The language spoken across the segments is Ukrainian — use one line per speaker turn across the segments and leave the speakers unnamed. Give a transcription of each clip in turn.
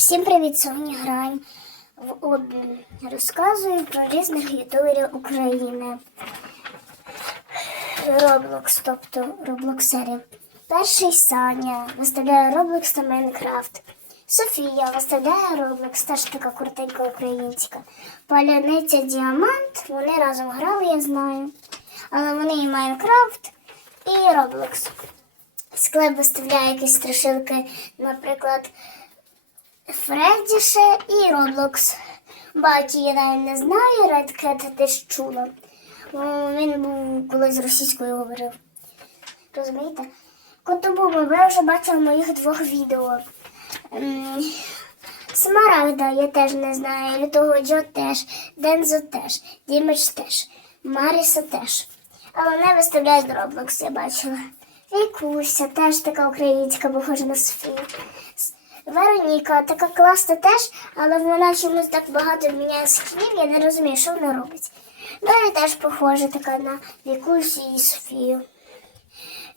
Всім привіт! Сьогодні граємо в обмін. Розказую про різних ютуберів України. Roblox, тобто Роблоксерів. Перший Саня виставляє Roblox та Майнкрафт. Софія виставляє Roblox, теж така крутенька українська. Паляниця Діамант. Вони разом грали, я знаю. Але вони і Майнкрафт, і Roblox. Склеп виставляє якісь страшилки, наприклад, Фреддіше і Роблокс. Баті я не знаю, Cat теж чула. Він був колись російською говорив. Розумієте? Котобуба, ви вже бачили моїх двох відео. Смарагда я теж не знаю, Лютого Джо теж, Дензо теж, Дімич теж, Маріса теж. Але вони виставляють Роблокс, я бачила. Вікуся теж така українська, похожа на Софію. Вероніка така класна теж, але вона чомусь так багато міняє скінів, я не розумію, що вона робить. Доля теж похожа така на Вікусю і Софію.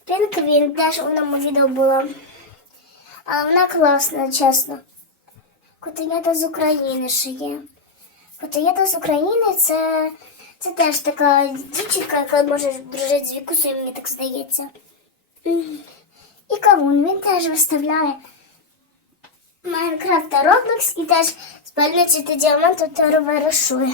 Пінквін теж у моєму відео була. Але вона класна, чесно. Котенята з України ще є. Котенята з України це, це теж така дівчинка, яка може дружити з Вікусею, мені так здається. І Кавун, він теж виставляє Майнкрафт та Роблокс і теж спальниці та діаманту та вершує.